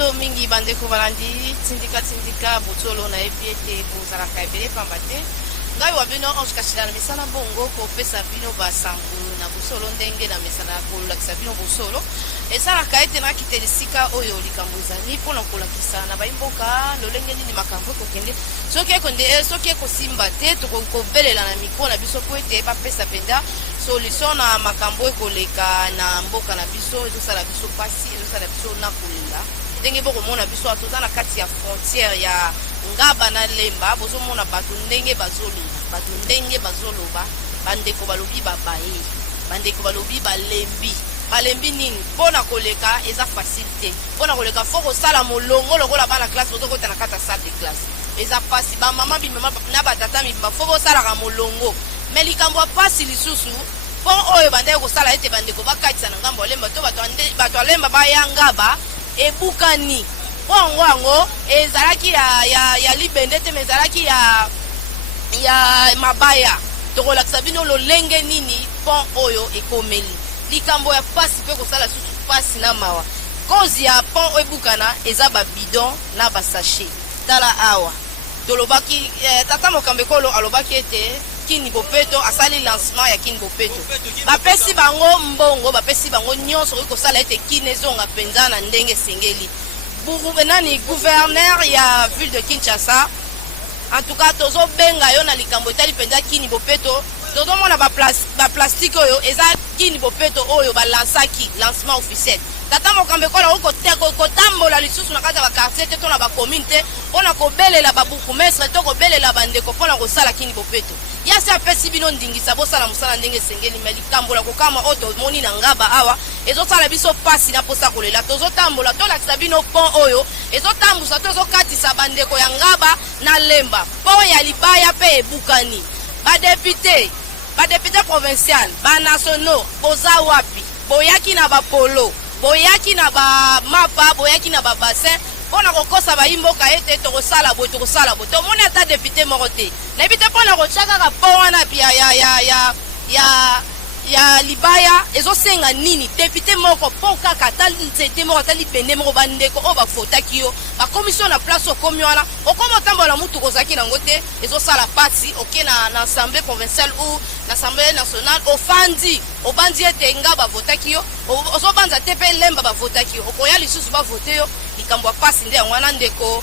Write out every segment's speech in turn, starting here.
Nzondo mingi bandeko balandi tindika botolo na epiete bozala kaibele pambate ngai wabino ange kashila na misala bongo ko pesa bino basangu na bosolo ndenge na misala ko lakisa bino bosolo esala kaete na kitelisika oyo likambuza ni pona ko lakisa na baimboka lolenge ni makambo ko kende soki ko simba te to ko belela na mikro na biso ko ete ba pesa penda solution na makambo ko leka na mboka na biso ezo sala biso pasi ezo sala biso na kulinga ndenge boko mona biso atoza na kati ya frontière ya ngaba na lemba bozo mona batu ndenge bazoloba bandeko balobi babaye bandeko balobi balembi nini pona koleka eza facilité pona koleka foko sala molongo lokola bana classe bozo kota na kata salle de classe eza pasi ba mama bimama na batata mibima foko sala ka molongo mais likambo pasi lisusu pon oyo bandeko kosala ete bandeko bakatisa na ngambo lemba to bato lemba bayangaba ebukani wango ezalaki ya libende te mezalaki ya mabaya tokolakisa bino lolenge nini pon oyo ekomeli likambo ya pasi pe kosala susu pasi na mawa kozi ya pon ebukana eza babidon na basachet tala awa tolobaki tata mokambekolo alobaki ete Kini Bopeto asali lancement ya Kini Bopeto bapesi bango mbongo bapesi bango nyonso ko sala ete kinezonga penza na ndenge sengeli burubenani gouverneur ya ville de Kinshasa en tout cas tozo benga yo na likambo tali penza Kini Bopeto tozo mona ba plastique oyo eza Kini Bopeto oyo ba lancement officiel tata mokambekola ko tambola lisusu na kata ba quartier te to na ba commune te pona ko belela ba buku mestre to ko belela bandeko pona ko sala Kini Bopeto yasi apesi bino ndingisa bosala musala ndenge sengeli meli tambola ko kama oto moni na ngaba awa ezo sala biso pasi na posa kolela tozo tambola to lakisa bino pont oyo ezo tambusa tozo katisa bandeko ya ngaba na lemba pont ya libaya pe ebukani ba député provincial ba nationaux boza wapi boyaki na ba polo boyaki na ba mapa boyaki na ba bassin pona kokosa ba imboka ete tokosala boto to moni ata député morote na député pona ko chaka ka pona pia ya libaya ezo senga nini député moko ponka kata nzete moko tali pende moko bandeko o ba fotaki yo ba commission na place o komiola o komo tambola mutu kozaki na ngote ezo sala pasi oke na assemblée provinciale ou l'assemblée nationale ofandi obandi ete nga ba votaki yo ozo banza tepe lemba ba votaki yo okoya lisusu ba vote yo likambo pasi nde ngwana ndeko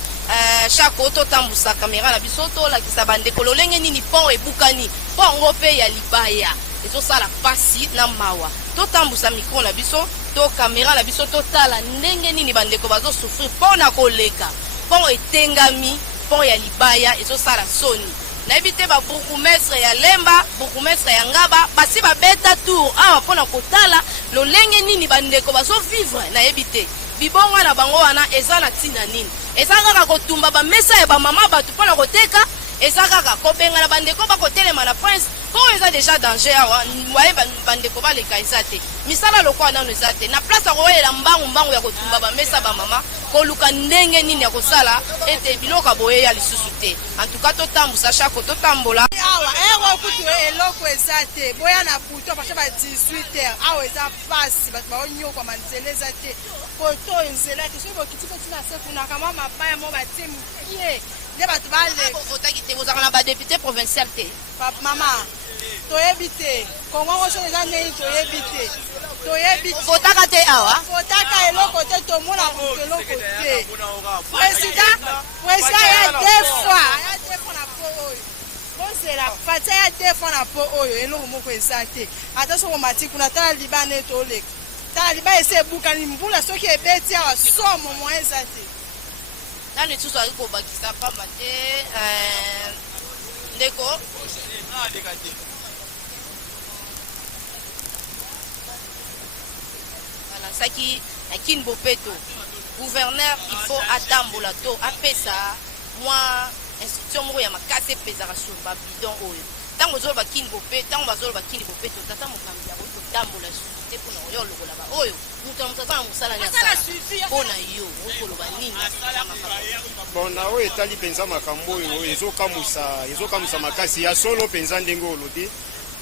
chako to tambusa kamera na biso to la kisabandeko lolenge nini pont ebukani pongo pe ya libaya ezo sala pasi na mawa to tambusa micro na biso to kamera na biso to tala ndenge nini bandeko bazo souffrir pona koleka pont etengami pont ya libaya ezo sala soni na ebite ba bourgmestre ya lemba bourgmestre ya ngaba basi ba beta tour awa pona kotala lolenge nini bandeko bazo vivre na ebite bibonga na bango wana eza na tina nini eza kaka kotumba ba mesa ya ba mama batu pona koteka eza kaka kobenga na bandeko bakotelema na prince ko eza déjà danger awa waye bandeko baleka eza te misala lokwa nano eza te na place akoyelela mbangu ya kotumba ba mesa ba mama koluka ndenge nini ya kosala ete biloka boye ya lisusu te en tout cas to tambusa chako to tambola awa ewa kutu eloko eza te boya na buto parce ba 18h awa eza pasi batu ba onyo kwa manzele eza te poto nzela ke so bokiti beti na se kuna kama mabaya mo batie mupie ne batu ba le votaki te bozaka na ba député provincial te papa mama toyebi te kongo ngosho eza nei toyebi te votaka te awa votaka eloko te tomona buto eloko te président ya deux fois na po oyo bozela pati ya deux fois na po oyo eloko moko eza te ata soko mati kuna tala libana etoleka tala libana ese ebukani mbula soki ebeti awa somo mwa eza te nani lisusu ali kobakisa pamba te ndeko saki na Kini Bopeto gouverneur il faut atambola to apesa moi instruction moko ya makase pezaka sur ba bidon oyo tango zolo ba Kini Bopeto tango bazolo ba Kini Bopeto tata mokambi ya ko tambola sur te pona yo lokola ba oyo mutu mutata musala nya sala pona yo okoloba nini bona oyo etali penza makambo oyo ezokamusa makasi ya solo penza ndenge olodi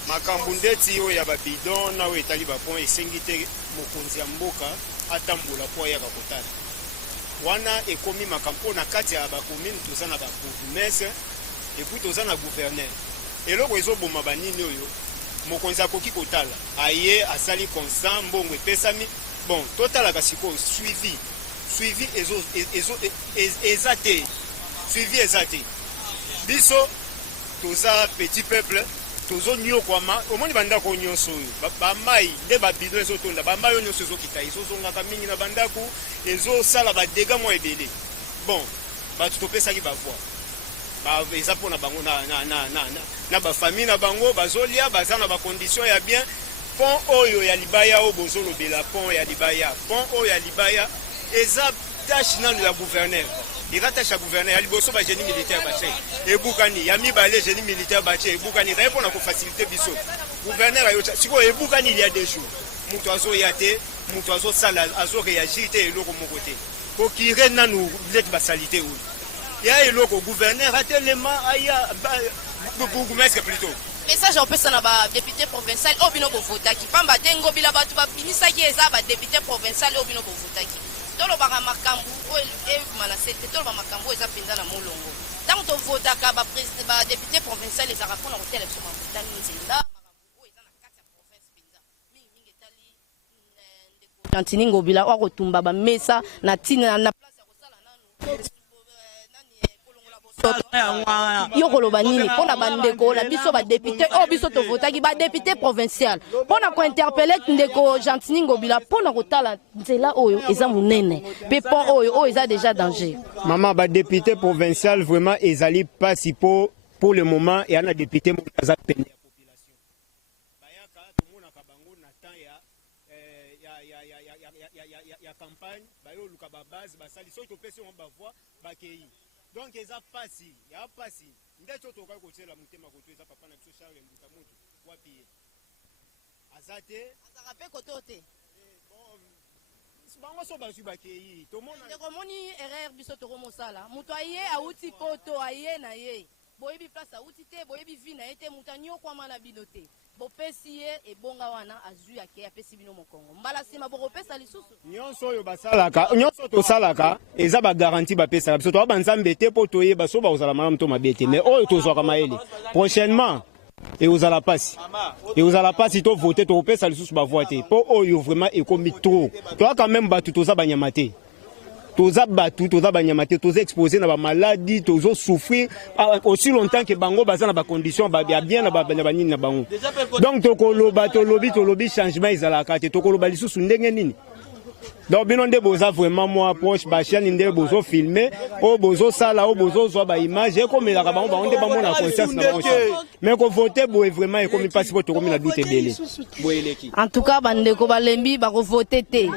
makambo ndeti oyo ya babidon na oyo etali bapon esengi te mokonzi ya mboka atambola po ayaka kotala wana ekomi makambo na kati ya ba commune toza na ba bourgmestre et puis toza na gouverneur eloko ezoboma banini oyo mokonzi akoki kotala aye asali constant mbongo epesami bon totalaka sikoyo suivi eza te biso toza petit peuple tozo nyokwama omoni bandako nyonso oyo bamai nde babido ezotonda bamai oyo nyonso ezokita ezozongaka mingi na bandako ezosala badega mwa ebele bon bato topesaki bavoi eza mpona bango na bafamille na bango bazolia baza na bacondition ya bien pont oyo ya libaya oyo bozolobela pont ya libaya eza tâche nanu ya gouverneur eza tâche ya gouverneur ya liboso ba génie militaire bache ebukani ya mibale génie militaire bache ebukani eza mpona kofacilite biso gouverneur ayo sikoyo ebukani il y a des jours moto azoya te moto azosala azoreagir te eloko moko te kokire nanu bileti basalite oyo ya eloko gouverneur atelema aya bourgmestre plutôt message en pesa na ba député provincial obino bovotaki pamba tengo bila batu babinisaki eza ba député provincial obino bovotaki tolobaka makambo oyo evuma na sete toloba makambo eza mpenza na molongo ntango tovotaka ba député provincial ezalaka mpona kotela biso mavotani nzela makambo oyo eza na kati ya province mpenza mingimingi etali ndeko Gentini Ngobila wakotumba bamesa na ntina na place ya kosala nanu yo koloba nini pona bandeko na biso ba député o biso to votaki ba député provincial pona ko interpeller ndeko Gentini Ngobila pona kotala nzela oyo eza munene pe pont oyo eza déjà danger maman ba député provincial vraiment ezali pas si pour le moment et ana député mokaza peine ya population bayaka to mona ka bango na temps ya campagne bayo luka ba base basali so to pesi on ba voix bakei. Donc eza pasi ya pasi ndeto toka kotela mutema koto eza papa na biso Charles Mbuta moto wapi azate azarape kotote bon bango so bazu bakei to mona ndeko moni erreur biso to komosala muto aye auti poto aye na ye boyebi place auti te boyebi vi na ete mutanyo kwa mala binote bopesi ye ebonga wana azui ake apesi bino mokongo mbala sima bokopesa lisusu nyonso oyo basalaka nyonso tosalaka eza ba garantie bapesaka biso to banzambe te po toyeba so bazala malamu to mabete mais oyo tozwaka mayele prochainement et uzala pasi to voter to pesa lisusu ba voter po oyo vraiment ekomi trop to quand même batu toza banyama te toza batu toza banyama te toza exposé na ba maladie tozo souffrir aussi longtemps que bango baza na ba condition ba bien na ba nini na bango donc tolobi changement ezalaka te tokoloba lisusu ndenge nini donc bino nde boza vraiment moi approche ba chaîne nde bozo filmer o bozo sala o bozo zwa ba image e komelaka bango nde bamona conscience na bango mais ko voter boye vraiment e komi pasi po to komi na doute belé boyeleki en tout cas bandeko balembi ba ko voter te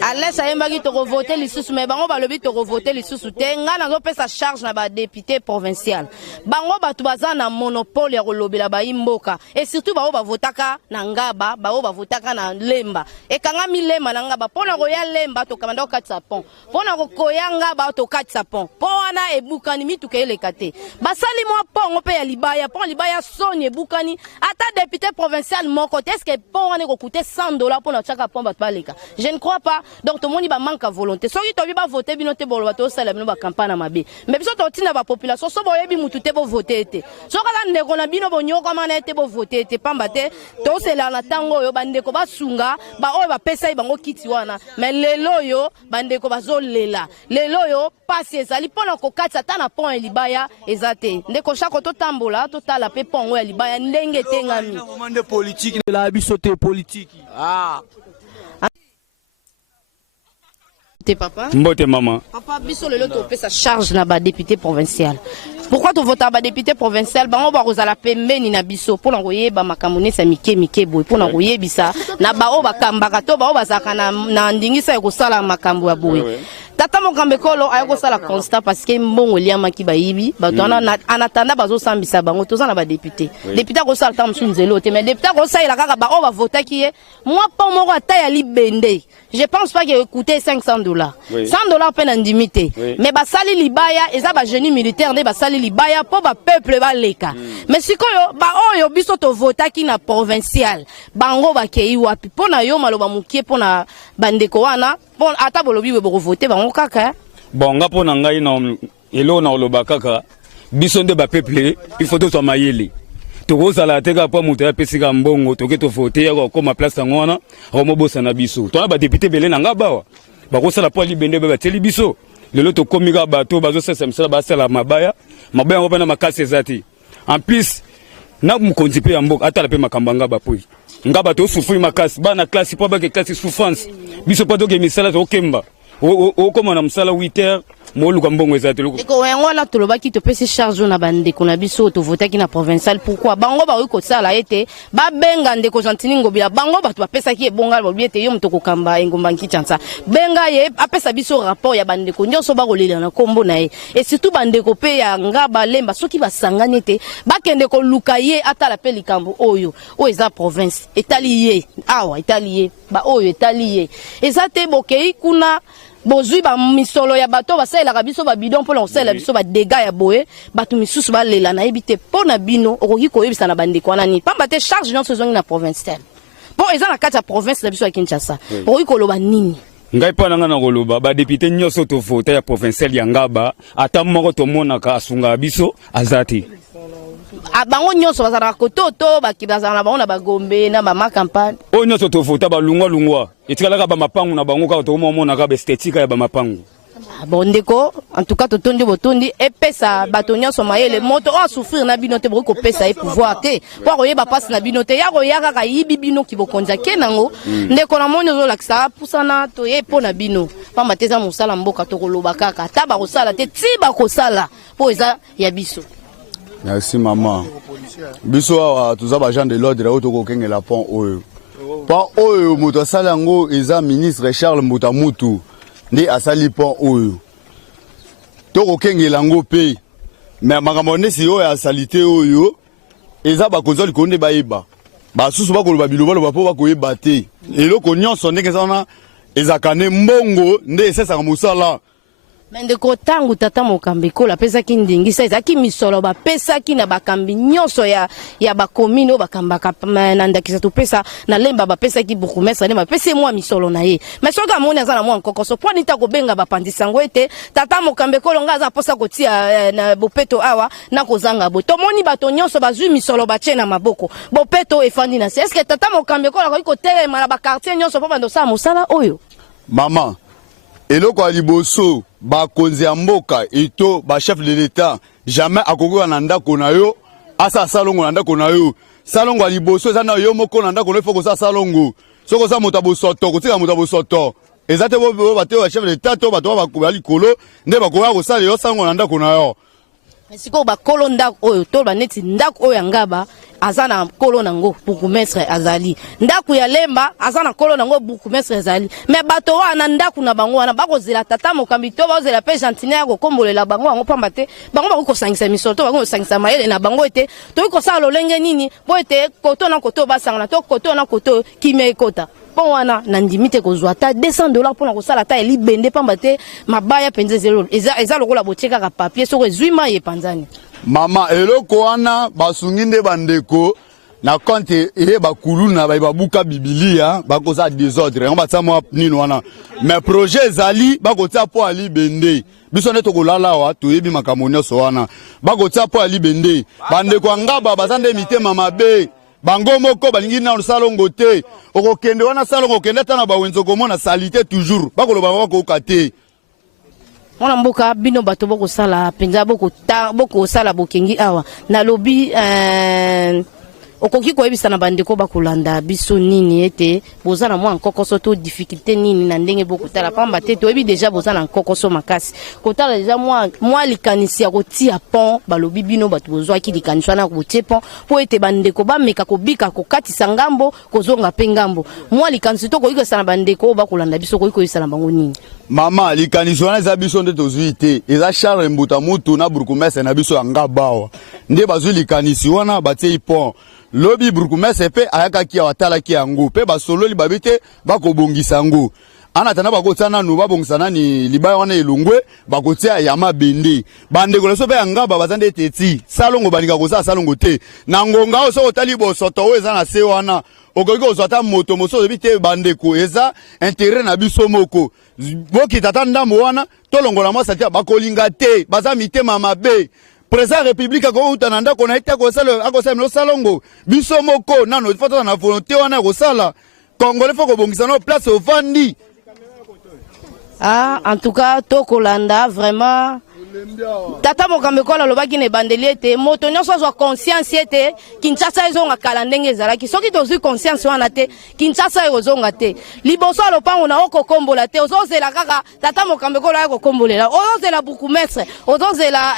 alesa yembaki to ko voter lisusu mais bango balobi to ko voter lisusu te nga nazo pesa charge na ba député provincial bango batu baza na monopole ya kolobela ba imboka et surtout ba votaka na ngaba ba votaka na lemba e kanga milema nanga ba pona ko ya lemba to kamanda ko katsa pont pona ko koyanga ba to katsa pont po wana ebukani mituke elekate basali mo pont pe ya libaya pont libaya soni ebukani ata député provincial moko est-ce que pont wana ko coûter $100 pona chaka pont bat baleka je ne crois pas donc to moni ba manque à volonté soki to bi ba voter bino te bolo ba to sala bino ba campagne na mabe mais biso to tina ba population so boyebi mutu te bo voter te so kala ndeko na bino bonyoko mana te bo voter te pamba te to sela na tango yo bandeko basunga ba oyo ba pesa bango kiti wana mais lelo yo bandeko bazolela lelo yo pasi ezali pona ko katsa ta na pont elibaya ezate ndeko chako to tambola to tala pe pont ya libaya ndenge tengami de politique la bisote politique papa mbote mama papa biso lelo to pesa charge na ba député provincial pourquoi tu votes ba député provincial bango ba kozala pembeni na biso pona koyeba makamune sa mike boy pona koyebisa na bao bakambaka to bao bazaka na ndingisa ya kosala makambo ya boy tata mokambe kolo ayako sala constat parce que mbongo liamaki bayibi bato anatanda bazosambisa bango toza na ba député député ko sala tam sunzelo te mais député ko sala kaka ba va voter qui est moi pas moko ata ya libende je pense pas que coûter $500 $100 peine indimité mais basali libaya eza ba génie militaire ne basali libaya po ba peuple ba leka mais sikoyo ba oyo biso to voter qui na provincial bango ba kei wapi pona yo maloba mukie pona bandeko wana bon ata bolobi we boko voter bango kaka bon nga pona ngai na elo na oloba kaka biso nde ba peuple il faut to so mayele to sala teka pa muto ya pesika mbongo to ke to voter ya ko ma place ngona ro mo bosa na biso to ba député belé na nga bawa ba ko sala po libende ba teli biso lelo to komika bato bazo sesa msala ba sala mabaya ngo na makasi ezati en plus na mukonzi pe mboka atala pe makambanga ba poi ngaba to souffrir makasi bana classe po ba ke classe souffrance biso pa to ke misala to kemba o koma na msala 8h moluka mbongo ezati loko eko wengo la to lobaki to pesi charge na bande kona biso to voter ki na provincial pourquoi bango ba ko sala ete ba benga ndeko Gentini Ngobila bango ba to pesa ki ebonga ba biete yo mutoko kamba engomba nkichansa benga ye apesa biso rapport ya bande ko nyonso ba kolela na kombo na ye et surtout bande ko pe ya ngaba lemba soki ba sangane te ba kende ko luka ye atala pe likambo oyo o eza province etali ye awa etali ye ba oyo etali ye ezate bokei kuna bozui ba misolo ya bato basala ka biso ba bidon pour l'onsela biso ba dégâts ya boye bato misusu ba lela na ebite pona bino okoki ko yebisa na bande kwana ni pamba te charge non saison na provincial bon eza na kati ya province na biso ya Kinshasa okoki ko loba nini ngai pa nanga na koloba ba député nyonso to voter ya provincial ya ngaba ata moko to monaka asunga biso azati bango nyonso bazala kototo bakibazala na bango na bagombe na mama campagne o nyonso to voter ba lungwa etikala ba mapangu na bango ka to mona ka ba esthétique ya ba mapangu bon ndeko en tout cas to tondi botondi epesa bato nyonso mayele moto o souffrir na binote boko pesa e pouvoir te po koyeba passe na binote ya koyaka ka yibi bino ki bokonza kenango ndeko na moni zo lakisa pusana to ye pona bino pamba teza musala mboka to koloba kaka taba kosala te tiba kosala po eza ya biso. Merci maman. Biso awa tuza ba gens de l'ordre auto ko kengela pont oyo. Pont oyo moto salango eza ministre Charles Mutamutu ndi asali pont oyo. To ko kengela ngo pe. Mais makambo nesi oyo asalite oyo eza ba kozoli konde ba yeba. Ba susu ba koloba biloba lo ba po ba koyeba te. Eloko nyonso ndenge sana ezakane mbongo nde esesa musala. Mende ko tangu tata mokambi ko la pesa ki ndingisa ezaki misolo ba pesa ki na bakambi nyonso ya bakomino bakamba na ndakisa to pesa na lemba ba pesa ki bourgmestre na pesa moi misolo na ye mais soka moni azana moi nkokoso po nita ko benga ba pandisango ete tata mokambi ko longa za posa ko tia na bopeto awa na kozanga bo to moni bato nyonso bazui misolo ba chena maboko bopeto efandi na est-ce que tata mokambi ko la ko telema na ba quartier nyonso po bando sa musala oyo mama eloko aliboso ba konzi ya mboka eto ba chef de l'état jamais akokoka na ndako na yo asa salongo na ndako na yo salongo aliboso eza na yo moko na ndako no foko sa salongo soko sa moto bosoto kotika moto bosoto ezate bo bato ba chef de l'état to bato ba ko likolo nde ba ko ya ko sala yo salongo na ndako na yo. Siko ba kolo ndako oyo to ba neti ndako oyo ngaba azana kolo nango bourgmestre azali ndako ya lemba azana kolo nango bourgmestre azali mais bato wana ndako na bango wana bakozela tata mokambi to bazela pe Gentini ya kokombolela bango bango pamba te bango bako kosangisa misoto bango kosangisa mayele na bango ete to ko sala lolenge nini bo ete koto na koto basangana to koto na koto kime ekota bon wana na ndimite kozwa ta $200 pour na kosala ta elibende pamba te mabaya penze zelo eza lokola botieka ka papier soko ezwima ye panzani mama eloko wana basungi nde bandeko na compte e bakulu na babuka bibilia bakoza désordre on batsa mo nino wana mais projet ezali bakotia po ali bende biso nde tokolala wa toyebi makambo nyonso wana bakotia po ali bende bandeko ngaba bazande mitema mabe bango moko balingi na salongo te okokende wana salongo kende tana bawenzo komona salite toujours bakoloba bako okate mwana mboka bino bato boko sala penza boko sala bokengi awa na lobi okoki koyebisa na bandeko bakolanda biso nini ete boza na mwa nkokoso to difficulté nini na ndenge bokotala pamba te toyebi déjà boza na nkokoso makasi kotala déjà mwa likanisi ya kotia pont balobi bino bato bozwaki likanisi wana kotie pont po ete bandeko bameka kobika kokatisa ngambo kozonga pe ngambo mwa likanisi to koyebisa na bandeko bakolanda biso koyebisa na bango nini mama likanisi wana eza biso nde tozwi te eza Charles Mutamutu na bourgmestre na biso ya ngabawa nde bazwi likanisi wana batie pont lobi bourgmestre pe ayakaki awatalaki yango pe basololi babite bakobongisa ngo anatana bakotia nanu babongisa nani libaya wana elongwe bakotia ya mabende bandeko leso pe yangaba bazande teti salongo balinga kosa salongo te na ngonga oso otali bosoto oyo eza na se wana okoki ozwata moto mosusu oyebi te bandeko eza intérêt na biso moko bokita ata ndambo wana tolongola mwasi tia bakolinga te baza mitema mabe président république akouta na ndako na ye te akosala salongo biso moko nano ifo toza na volonté wana ekosala congolais fo kobongisa no place ovandi. Ah, en tout cas tokolanda vraiment tata mokambe kola lobaki ne bandeli ete moto nyonso azwa conscience ete Kinshasa ezonga kala ndenge ezalaki soki tozwi conscience wana te Kinshasa ezonga te liboso alopango na okokombola te ozozela kaka tata mokambe kola ya kokombolela ozozela bukumestre ozozela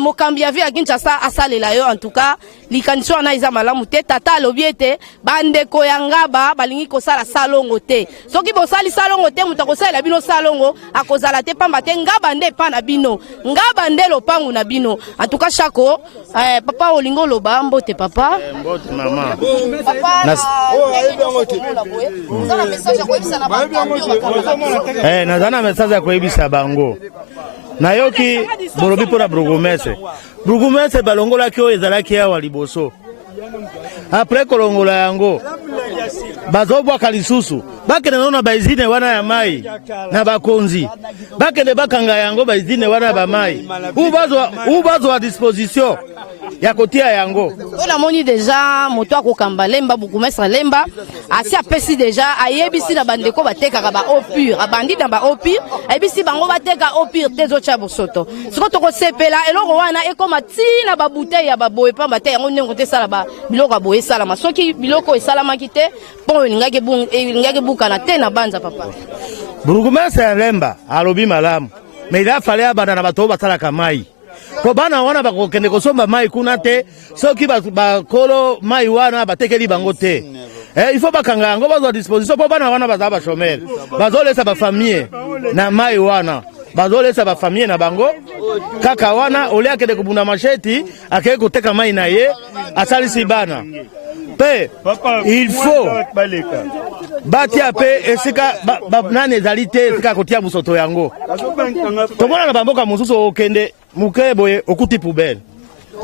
mokambi ya vie ya Kinshasa asalela yo. En tout cas likanisi wana eza malamu te tata alobi ete bandeko ya ngaba balingi kosala salongo te soki bosali salongo te moto akosalela bino salongo akozala te pamba te ngaba nde epa na bino ngaba nde lopangu na bino. En tout cas Chako papa olingo loba mbote papa mbote mama nazana message ya koyebisa bango nayoki bolobi mpona burugumese balongolaki oyo ezalaki awa liboso apres kolongola yango bazobwaka lisusu bakende nano na baizine wana ya mai na bakonzi bakende bakanga yango baizine wana ya bamai ubazwa disposition ya kotia yango. On moni déjà moto akokamba lemba bukumestre lemba asi apesi déjà ayebisi na bandeko batekaka ba eau pure abandi na ba eau pure ayebisi bango bateka eau pure tezo cha bosoto siko toko sepela eloko wana ekoma tina ba bouteille ya ba boye pamba te yango ndenge te sala ba biloko boye sala masoki biloko esalamaki te pon elingaki bukana te na banza papa bukumestre lemba alobi malamu mais il a fallu abanda na bato basalaka mai ko bana wana bakokende kosomba mai kuna te soki bakolo mai wana batekeli bango te il faut bakanga yango bazwa disposition po bana wana bazala bashomere bazolesa bafamille na mai wana bazolesa bafamille na bango kaka wana ole akende kubunda masheti akeye koteka mai na ye asalisi bana pe il faut batia pe esika nani ezali te esika kotia busoto yango tomona na bamboka mosusu okende mukeboye okuti poubelle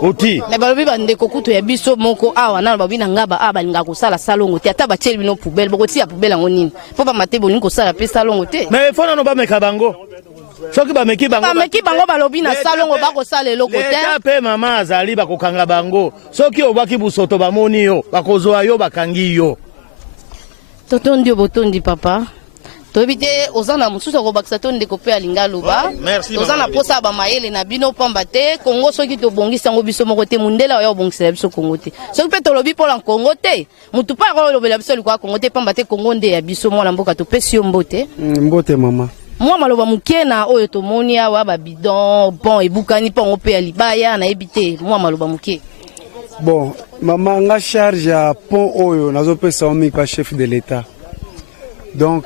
oti mais balobi bandeko kutu ya biso moko awa na babi na ngaba abalinga kosala salongo te ata batieli bino poubelle bokoti ya poubelle ngo nini po ba mate bolingo kosala pe salongo te mais fona no ba meka bango soki ba meki bango balobi na salongo bakosala eloko te eta pe mama azali bakokanga bango soki obaki busoto bamoni yo bakozwa yo bakangi yo totondi botondi papa tobite ozana mususu ko bakisa tonde ko pe alinga luba ozana posa ba mayele na bino pamba te Kongo soki to bongisa ngo biso moko te mundela yo bongisa biso Kongo te soki pe to lobi pola Kongo te mutu pa ko lobela biso likwa Kongo te pamba te Kongo nde ya biso mwana mboka to pesi yo mbote mbote mama mwa maloba mukena oyo to moni awa ba bidon bon ebukani pongo pe alibaya na ebite mwa maloba muke bon mama nga charge ya pont oyo nazo pesa omi pa chef de l'état donc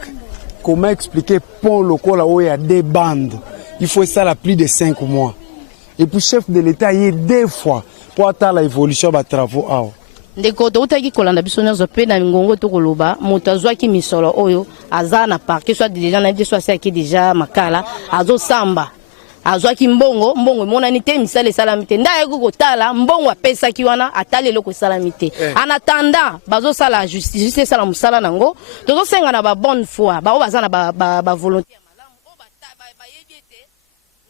comment expliquer pont local où il y a des bandes. Il faut ça la plus de 5 mois. Et puis chef de l'État il y a 2 fois pour attendre l'évolution des travaux. Ndeko to utaki kolanda biso nyozo pe na ngongo to koloba moto azwaki misolo oyo azana parke soit déjà na soit c'est qui déjà makala azo samba azwaki mbongo monani te misale salamite ndaye kotala mbongo apesaki wana atali eloko salamite en attendant bazo sala justice sala musala nango tozo senga na ba bonne foi ba bazana ba volonté malamu o ba yebiete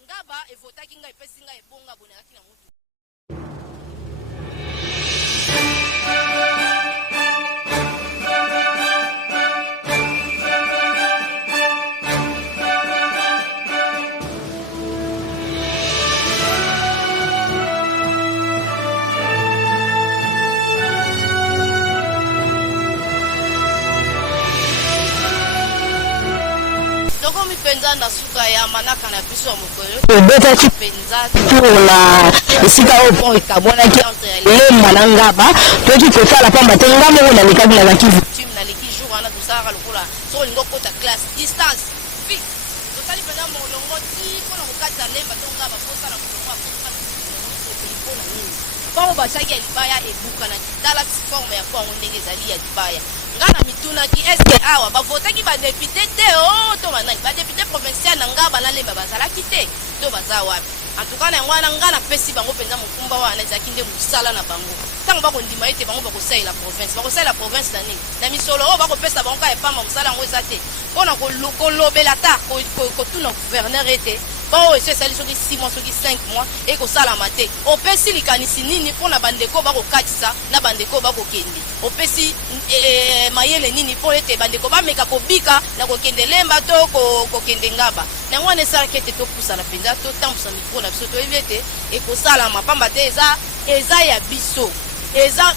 ngaba evotaki ngai pesi ngai bonga bonaki na mutu. Penza suka ya manaka na biso mokolo beta ki penza pour la esika o pont ekabona ki le manangaba to ki kotala pamba te ngamo na likabi na kivu tim na liki jour ana tusaka lokola so lingo kota classe distance fixe totali penza molongo ti pona kokata lemba to ngaba posa na kolongo posa na nini kwa basaki ya libaya ebuka na kitala forme ya kwa ndenge zali ya libaya ngana mituna ki eske awa bavotaki ba député te o to manani ba député provincial na ngaba na lemba bazala kite to baza wapi en tout cas na ngwana ngana pesi bango penza mukumba wana ezaki nde musala na bango tango bakondima ete bango bakosalela province na nini na misolo oyo bakopesa bango ka epamba musala yango eza te mpona kolobela ta kotuna gouverneur ete bao esi esali soki 6 mois soki 5 mois ekosalama te opesi likanisi nini mpona bandeko bakokatisa na bandeko bakokende opesi mayele nini mpo ete bandeko bameka kobika na kokende lemba to kokende ngaba na yango wana esalaki ete topusana mpenza totambusa mikro na biso toyebi ete ekosalama pamba te eza ya biso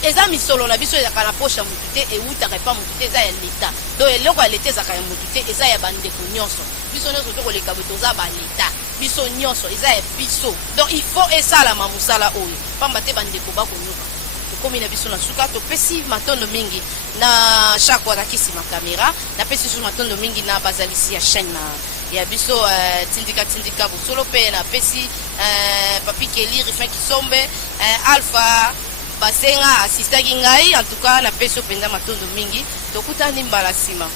eza misolo na biso ezaka na posha motu te ewutaka epa motu te eza ya leta donc eloko ya leta ezaka ya motu te eza ya bandeko nyonso biso nyonso tokoleka boye toza baleta biso nyonso eza ya biso donc il faut esalama mosala oyo pamba te bandeko bakonyoka tokomi na biso na suka topesi matondo mingi na chako atakisi makamera napesi biso matondo mingi na bazalisi ya chaîne ya biso tindika bosolo mpe napesi papi keli rifin kisombe alpha basenga asistaki ngai en tout cas napesi openza matondo mingi tokutani mbala nsima